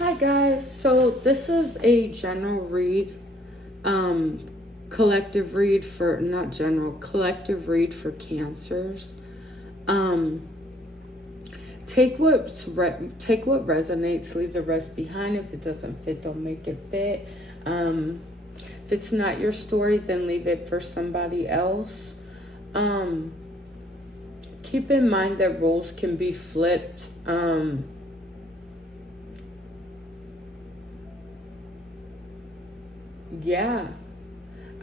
Hi guys, so this is a general read, collective read for, not general, collective read for cancers. Um, take what resonates, leave the rest behind. If it doesn't fit, don't make it fit. If it's not your story, then leave it for somebody else. Um, Keep in mind that roles can be flipped. Yeah.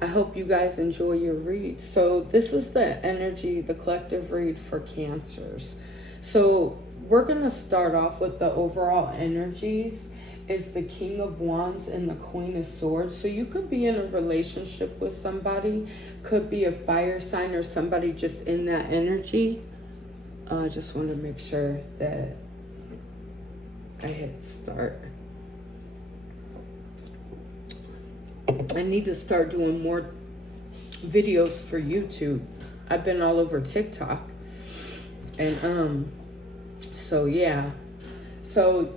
I hope you guys enjoy your read. So this is the energy, the collective read for cancers. So we're going to start off with the overall energies is the King of Wands and the Queen of Swords. So you could be in a relationship with somebody, could be a fire sign or somebody just in that energy. I just want to make sure that I hit start. I need to start doing more videos for YouTube. I've been all over TikTok. And so yeah. So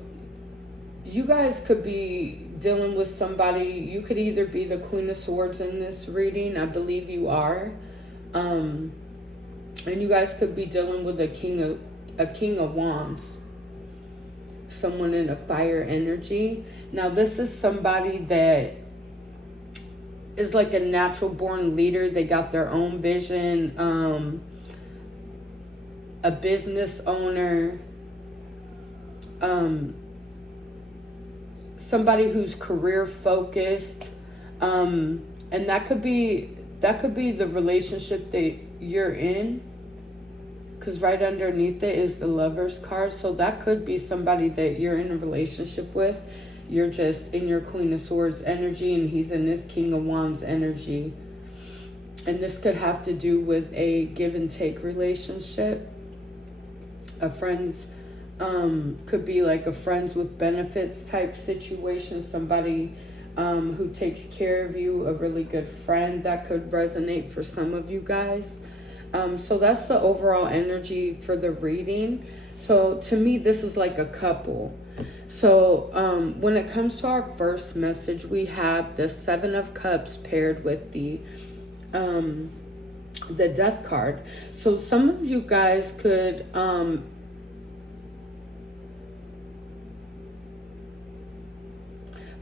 you guys could be dealing with somebody. You could either be the Queen of Swords in this reading. I believe you are. And you guys could be dealing with a King of Wands. Someone in a fire energy. Now this is somebody that is like a natural born leader. They got their own vision. A business owner. Somebody who's career focused. And that could be the relationship that you're in. Because right underneath it is the Lover's card. So that could be somebody that you're in a relationship with. You're just in your Queen of Swords energy and he's in this King of Wands energy. And this could have to do with a give and take relationship. A friend's, could be like a friends with benefits type situation. Somebody who takes care of you, a really good friend. That could resonate for some of you guys. So that's the overall energy for the reading. So to me, this is like a couple. So when it comes to our first message, we have the Seven of Cups paired with the Death card. So some of you guys could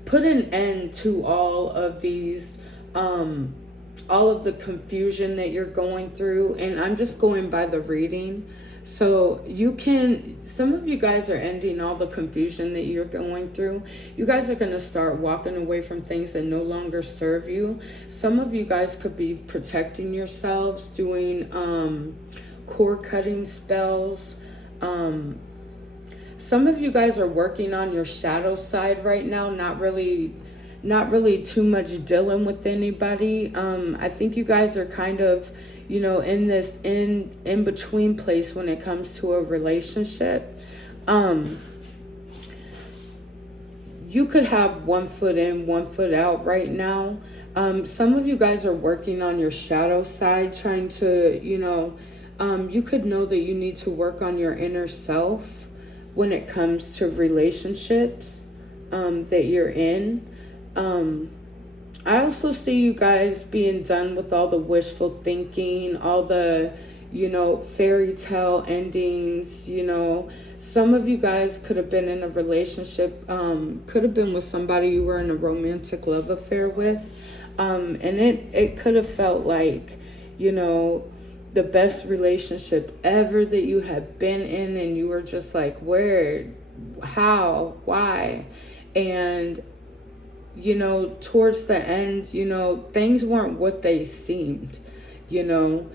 put an end to all of these all of the confusion that you're going through. And I'm just going by the reading. So you can, some of you guys are ending all the confusion that you're going through. You guys are going to start walking away from things that no longer serve you. Some of you guys could be protecting yourselves, doing cord cutting spells. Some of you guys are working on your shadow side right now, not really too much dealing with anybody. I think you guys are kind of, you know, in this in between place when it comes to a relationship. You could have one foot in, one foot out right now. Some of you guys are working on your shadow side, trying to, you know, you could know that you need to work on your inner self when it comes to relationships that you're in. I also see you guys being done with all the wishful thinking, all the, you know, fairy tale endings. You know, some of you guys could have been in a relationship, could have been with somebody you were in a romantic love affair with. And it could have felt like, you know, the best relationship ever that you had been in, and you were just like, where, how, why? And you know, towards the end, you know, things weren't what they seemed. You know,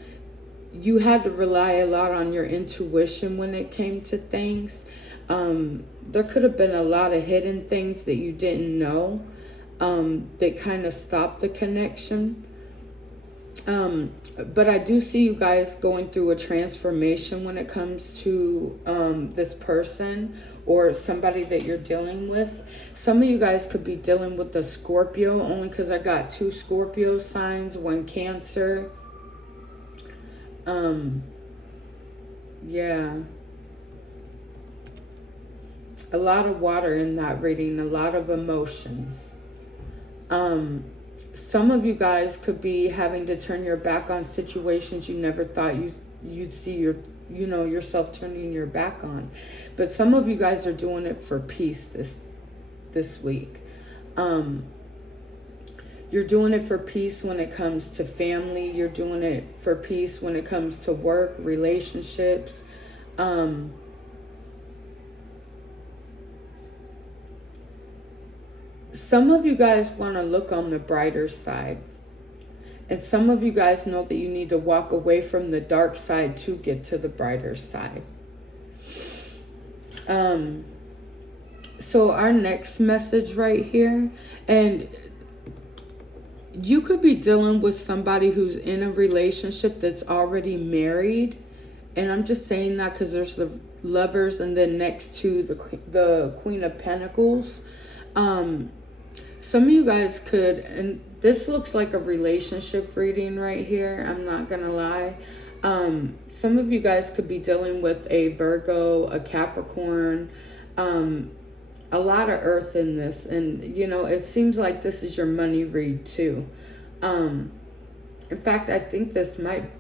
you had to rely a lot on your intuition when it came to things. There could have been a lot of hidden things that you didn't know, that kind of stopped the connection. But I do see you guys going through a transformation when it comes to this person or somebody that you're dealing with. Some of you guys could be dealing with the Scorpio, only because I got 2 Scorpio signs, 1 Cancer. Yeah. A lot of water in that reading, a lot of emotions. Some of you guys could be having to turn your back on situations you never thought you'd see yourself turning your back on. But some of you guys are doing it for peace this week. You're doing it for peace when it comes to family. You're doing it for peace when it comes to work, relationships. Some of you guys want to look on the brighter side. And some of you guys know that you need to walk away from the dark side to get to the brighter side. So our next message right here, and you could be dealing with somebody who's in a relationship that's already married. And I'm just saying that because there's the Lovers and then next to the Queen of Pentacles. Some of you guys could, and this looks like a relationship reading right here, I'm not gonna lie. Some of you guys could be dealing with a Virgo, a Capricorn, a lot of earth in this. And, it seems like this is your money read too. In fact, I think this might,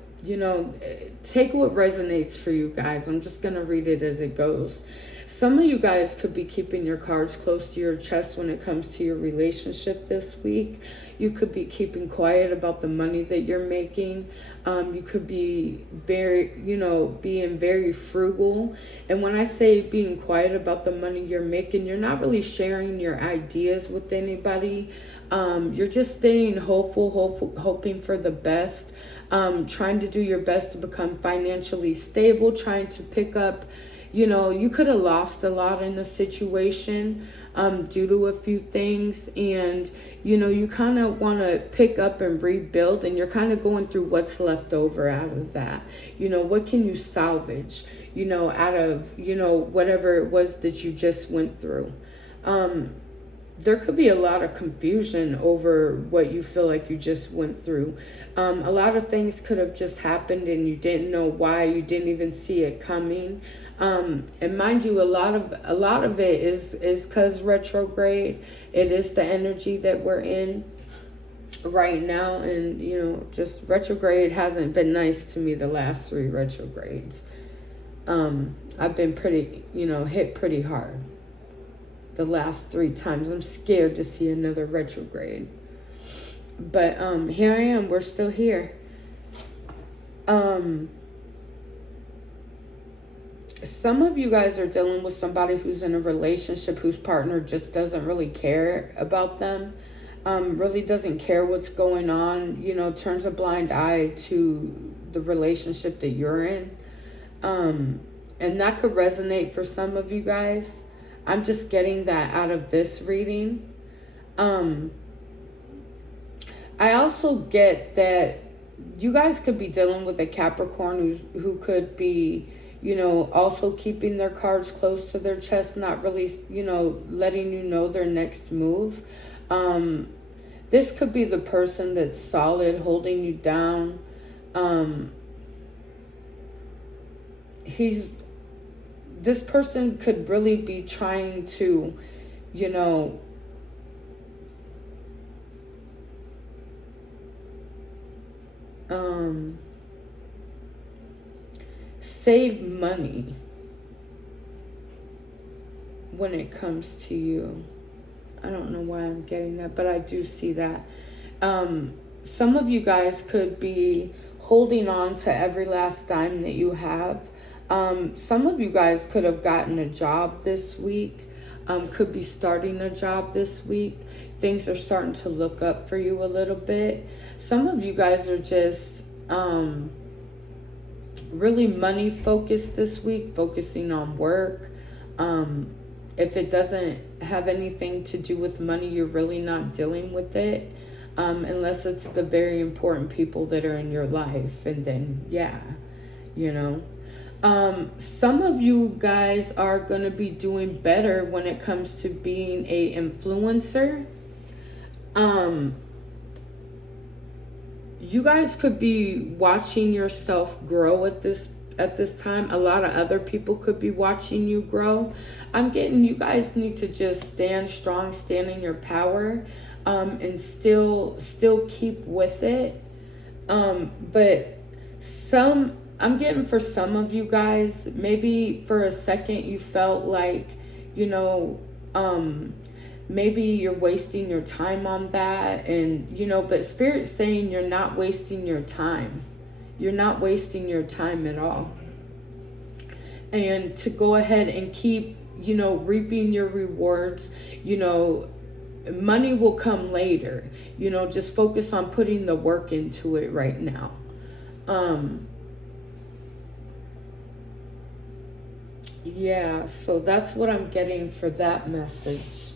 take what resonates for you guys. I'm just going to read it as it goes. Some of you guys could be keeping your cards close to your chest when it comes to your relationship this week. You could be keeping quiet about the money that you're making. You could be being very frugal. And when I say being quiet about the money you're making, you're not really sharing your ideas with anybody. You're just staying hopeful, hoping for the best. Trying to do your best to become financially stable, trying to pick up, you could have lost a lot in the situation due to a few things, and you kind of want to pick up and rebuild, and you're kind of going through what's left over out of that. What can you salvage, out of, whatever it was that you just went through. There could be a lot of confusion over what you feel like you just went through. A lot of things could have just happened and you didn't know why. You didn't even see it coming. And mind you, a lot of it is because retrograde. It is the energy that we're in right now. And, just retrograde hasn't been nice to me the last 3 retrogrades. I've been pretty, hit pretty hard the last 3 times. I'm scared to see another retrograde. But here I am. We're still here. Some of you guys are dealing with somebody who's in a relationship whose partner just doesn't really care about them. Really doesn't care what's going on. Turns a blind eye to the relationship that you're in. And that could resonate for some of you guys. I'm just getting that out of this reading. I also get that you guys could be dealing with a Capricorn who could be, also keeping their cards close to their chest, not really, letting you know their next move. This could be the person that's solid, holding you down. This person could really be trying to, save money when it comes to you. I don't know why I'm getting that, but I do see that. Some of you guys could be holding on to every last dime that you have. Some of you guys could have gotten a job this week, could be starting a job this week. Things are starting to look up for you a little bit. Some of you guys are just really money focused this week, focusing on work. If it doesn't have anything to do with money, you're really not dealing with it, unless it's the very important people that are in your life. And then, some of you guys are going to be doing better when it comes to being a influencer. You guys could be watching yourself grow at this at this time. A lot of other people could be watching you grow. I'm getting you guys need to just stand strong, stand in your power, and still keep with it. But I'm getting for some of you guys, maybe for a second you felt like, maybe you're wasting your time on that, and but Spirit's saying you're not wasting your time. You're not wasting your time at all. And to go ahead and keep, reaping your rewards. Money will come later. Just focus on putting the work into it right now. Yeah, so that's what I'm getting for that message.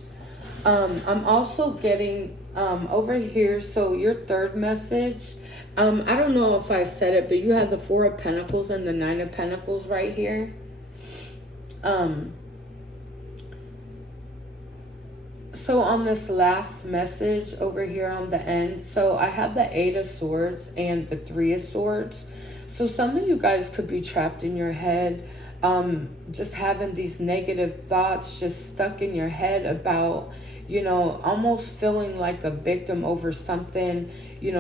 I'm also getting over here, so your third message, I don't know if I said it, but you have the Four of Pentacles and the Nine of Pentacles right here. So on this last message over here on the end, so I have the Eight of Swords and the Three of Swords. So some of you guys could be trapped in your head, just having these negative thoughts just stuck in your head about, almost feeling like a victim over something,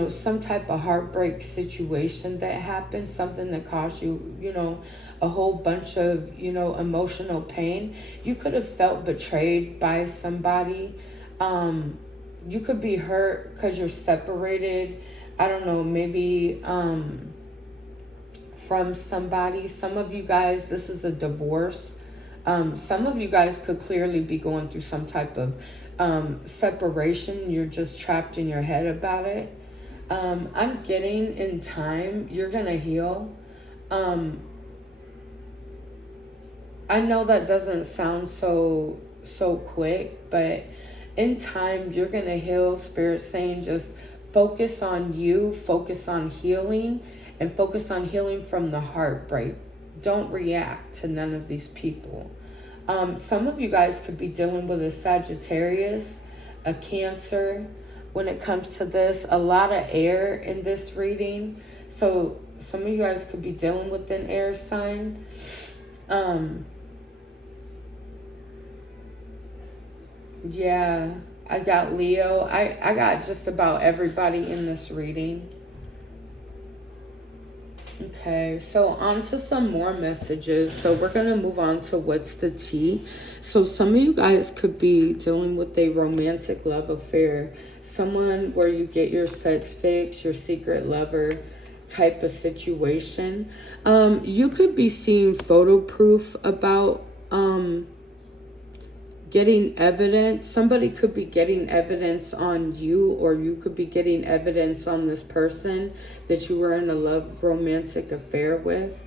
some type of heartbreak situation that happened, something that caused you, a whole bunch of, emotional pain. You could have felt betrayed by somebody. You could be hurt because you're separated. I don't know, maybe from somebody. Some of you guys, this is a divorce. Some of you guys could clearly be going through some type of separation. You're just trapped in your head about it. I'm getting in time, you're going to heal. I know that doesn't sound so quick, but in time, you're going to heal. Spirit saying just focus on you, focus on healing, and focus on healing from the heartbreak. Don't react to none of these people. Some of you guys could be dealing with a Sagittarius, a Cancer. When it comes to this, a lot of air in this reading. So some of you guys could be dealing with an air sign. Yeah, I got Leo. I got just about everybody in this reading. Okay, so on to some more messages. So we're going to move on to what's the tea. So some of you guys could be dealing with a romantic love affair. Someone where you get your sex fix, your secret lover type of situation. You could be seeing photo proof about getting evidence. Somebody could be getting evidence on you, or you could be getting evidence on this person that you were in a love romantic affair with.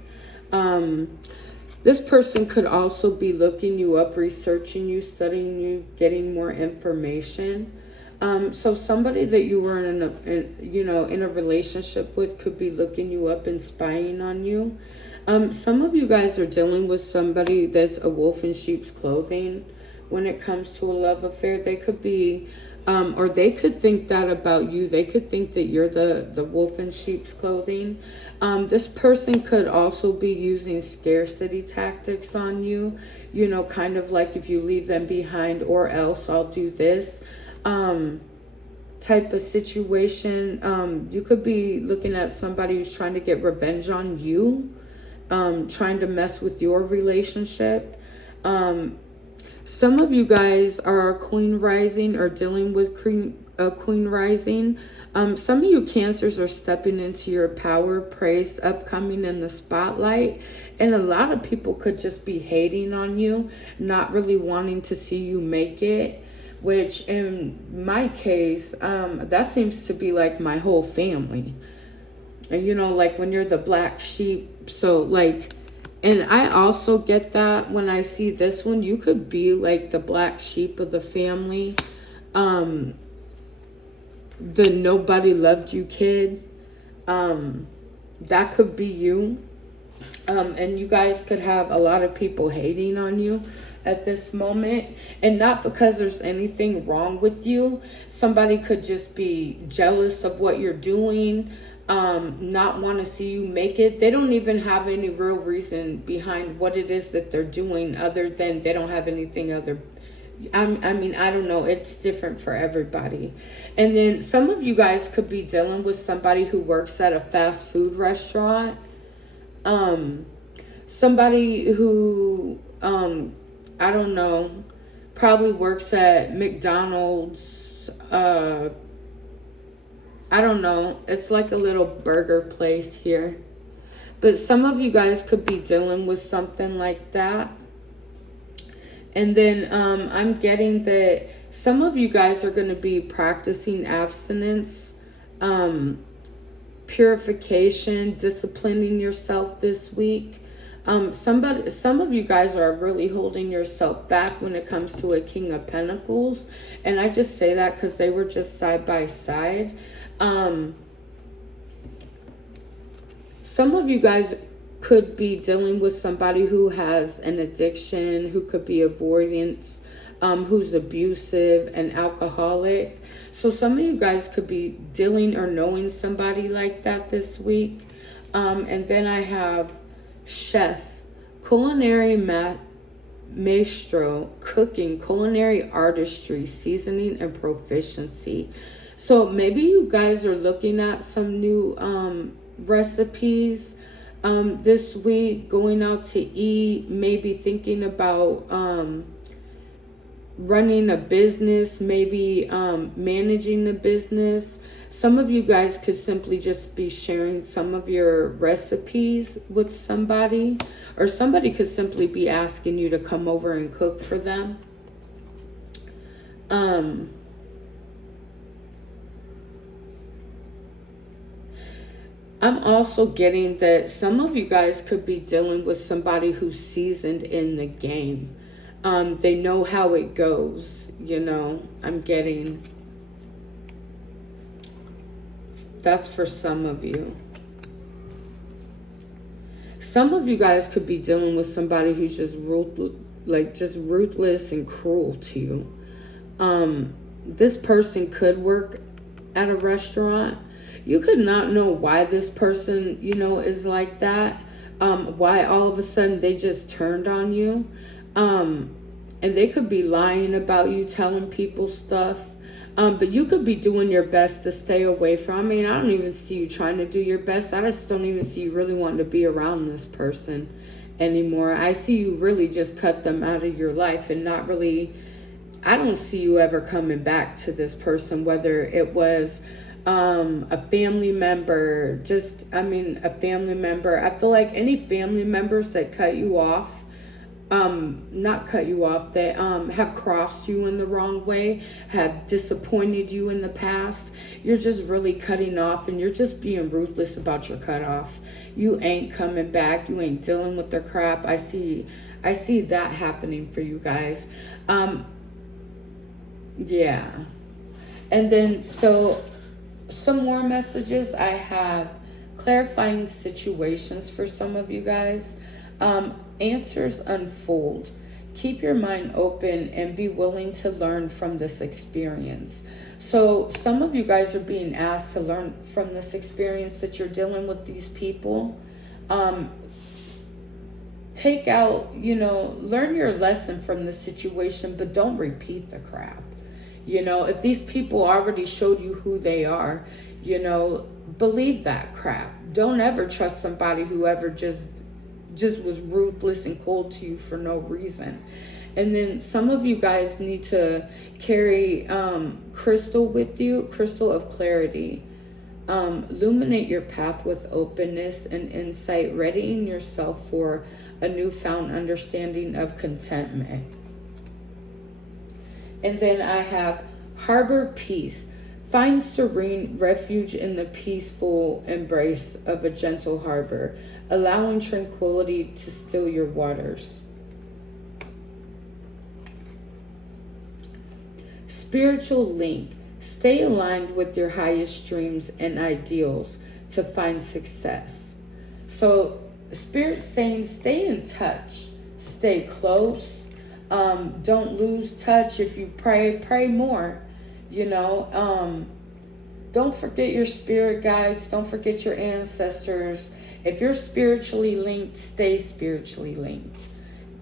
This person could also be looking you up, researching you, studying you, getting more information. So somebody that you were in a relationship with could be looking you up and spying on you. Some of you guys are dealing with somebody that's a wolf in sheep's clothing. When it comes to a love affair, they could be, or they could think that about you. They could think that you're the wolf in sheep's clothing. This person could also be using scarcity tactics on you, kind of like if you leave them behind or else I'll do this type of situation. You could be looking at somebody who's trying to get revenge on you, trying to mess with your relationship. Some of you guys are Queen Rising or dealing with Queen Rising. Some of you Cancers are stepping into your power, praise upcoming in the spotlight. And a lot of people could just be hating on you, not really wanting to see you make it. Which in my case, that seems to be like my whole family. And like when you're the black sheep, so like... And I also get that when I see this one, you could be like the black sheep of the family. The nobody loved you kid. That could be you. And you guys could have a lot of people hating on you at this moment. And not because there's anything wrong with you. Somebody could just be jealous of what you're doing. not want to see you make it. They don't even have any real reason behind what it is that they're doing, other than they don't have anything other. I mean, I don't know. It's different for everybody. And then some of you guys could be dealing with somebody who works at a fast food restaurant. Somebody who, I don't know, probably works at McDonald's. I don't know. It's like a little burger place here. But some of you guys could be dealing with something like that. And then I'm getting that some of you guys are going to be practicing abstinence, purification, disciplining yourself this week. Some of you guys are really holding yourself back when it comes to a King of Pentacles. And I just say that because they were just side by side. Some of you guys could be dealing with somebody who has an addiction, who could be avoidance, who's abusive and alcoholic. So some of you guys could be dealing or knowing somebody like that this week. And then I have chef, culinary maestro, cooking, culinary artistry, seasoning, and proficiency. So maybe you guys are looking at some new recipes this week, going out to eat, maybe thinking about running a business, maybe managing a business. Some of you guys could simply just be sharing some of your recipes with somebody, or somebody could simply be asking you to come over and cook for them. I'm also getting that some of you guys could be dealing with somebody who's seasoned in the game. They know how it goes, you know. I'm getting... That's for some of you. Some of you guys could be dealing with somebody who's just ruthless and cruel to you. This person could work at a restaurant. You could not know why this person, you know, is like that. Why all of a sudden they just turned on you. And they could be lying about you, telling people stuff. But you could be doing your best to stay away from. I mean, I don't even see you trying to do your best. I just don't even see you really wanting to be around this person anymore. I see you really just cut them out of your life and not really... I don't see you ever coming back to this person, whether it was... a family member, a family member. I feel like any family members that cut you off, not cut you off, that have crossed you in the wrong way, have disappointed you in the past, you're just really cutting off, and you're just being ruthless about your cutoff. You ain't coming back. You ain't dealing with their crap. I see that happening for you guys. Yeah. And then, so some more messages. I have clarifying situations for some of you guys. Answers unfold. Keep your mind open and be willing to learn from this experience. So some of you guys are being asked to learn from this experience that you're dealing with these people. Take out, learn your lesson from the situation, but don't repeat the crap. If these people already showed you who they are, believe that crap. Don't ever trust somebody who ever just was ruthless and cold to you for no reason. And then some of you guys need to carry crystal with you, crystal of clarity. Illuminate your path with openness and insight, readying yourself for a newfound understanding of contentment. And then I have harbor peace. Find serene refuge in the peaceful embrace of a gentle harbor, allowing tranquility to still your waters. Spiritual link. Stay aligned with your highest dreams and ideals to find success. So Spirit's saying stay in touch, stay close. Don't lose touch. If you pray more, don't forget your spirit guides. Don't forget your ancestors. If you're spiritually linked, stay spiritually linked.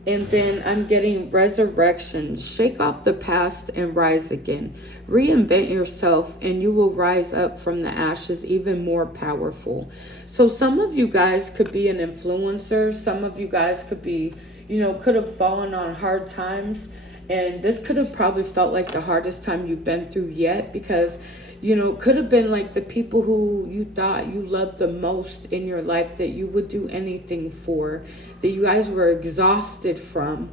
And then I'm getting resurrection. Shake off the past and rise again. Reinvent yourself and you will rise up from the ashes even more powerful. So some of you guys could be an influencer. Some of you guys could be, could have fallen on hard times. And this could have probably felt like the hardest time you've been through yet, because could have been like the people who you thought you loved the most in your life, that you would do anything for, that you guys were exhausted from,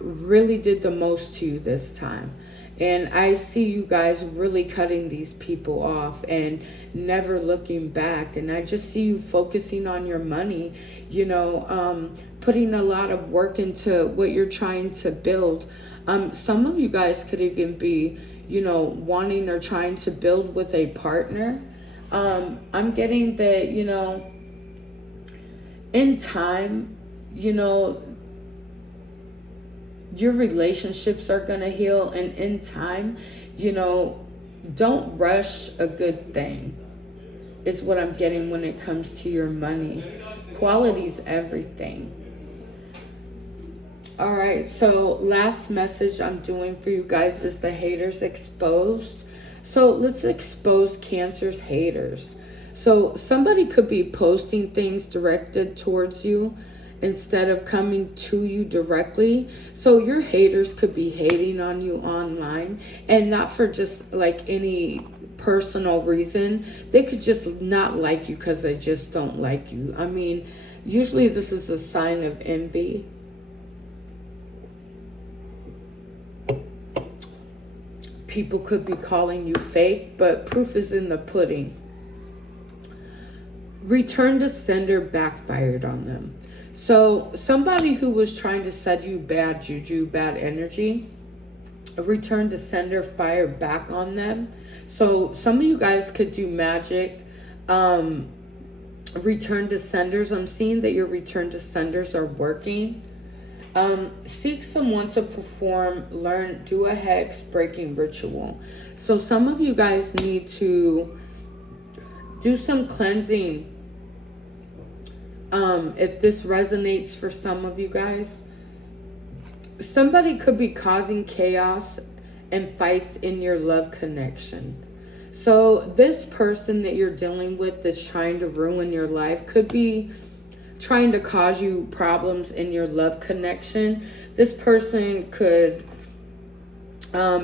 really did the most to you this time. And I see you guys really cutting these people off and never looking back. And I just see you focusing on your money, putting a lot of work into what you're trying to build. Some of you guys could even be, wanting or trying to build with a partner. I'm getting that, in time, your relationships are going to heal. And in time, don't rush a good thing, is what I'm getting when it comes to your money. Quality's everything. All right, so last message I'm doing for you guys is the haters exposed. So let's expose Cancer's haters. So somebody could be posting things directed towards you instead of coming to you directly. So your haters could be hating on you online, and not for just like any personal reason. They could just not like you because they just don't like you. I mean, usually this is a sign of envy. People could be calling you fake, but proof is in the pudding. Return to sender backfired on them. So somebody who was trying to send you bad juju, bad energy, return to sender fired back on them. So some of you guys could do magic. Return to senders. I'm seeing that your return to senders are working. Seek someone to perform, learn, do a hex breaking ritual. So some of you guys need to do some cleansing. If this resonates for some of you guys, somebody could be causing chaos and fights in your love connection. So this person that you're dealing with that's trying to ruin your life could be trying to cause you problems in your love connection. This person could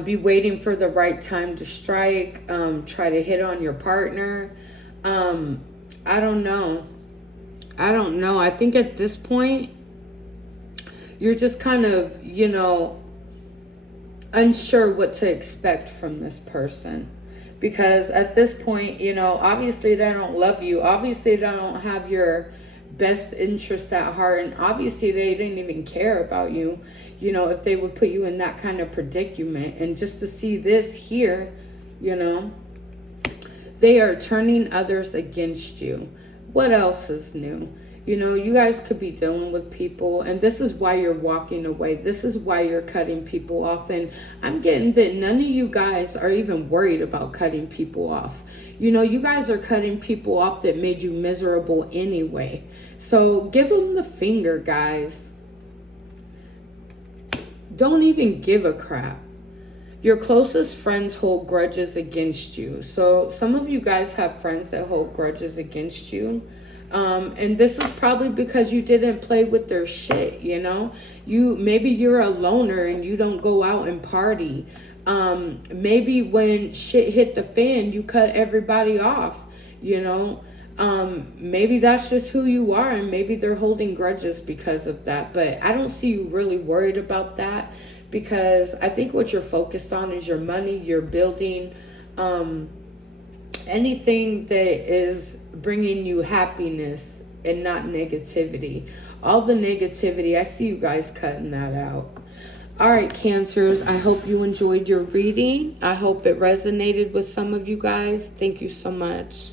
be waiting for the right time to strike, try to hit on your partner. I don't know. I think at this point, you're just kind of, unsure what to expect from this person. Because at this point, obviously they don't love you. Obviously they don't have your best interest at heart, and obviously they didn't even care about you, if they would put you in that kind of predicament. And just to see this here, they are turning others against you. What else is new? You guys could be dealing with people, and this is why you're walking away. This is why you're cutting people off. And I'm getting that none of you guys are even worried about cutting people off. You guys are cutting people off that made you miserable anyway. So give them the finger, guys. Don't even give a crap. Your closest friends hold grudges against you. So some of you guys have friends that hold grudges against you. And this is probably because you didn't play with their shit, maybe you're a loner and you don't go out and party. Maybe when shit hit the fan, you cut everybody off, maybe that's just who you are, and maybe they're holding grudges because of that. But I don't see you really worried about that, because I think what you're focused on is your money, your building, anything that is bringing you happiness and not negativity. All the negativity, I see you guys cutting that out. All right, Cancers, I hope you enjoyed your reading. I hope it resonated with some of you guys. Thank you so much.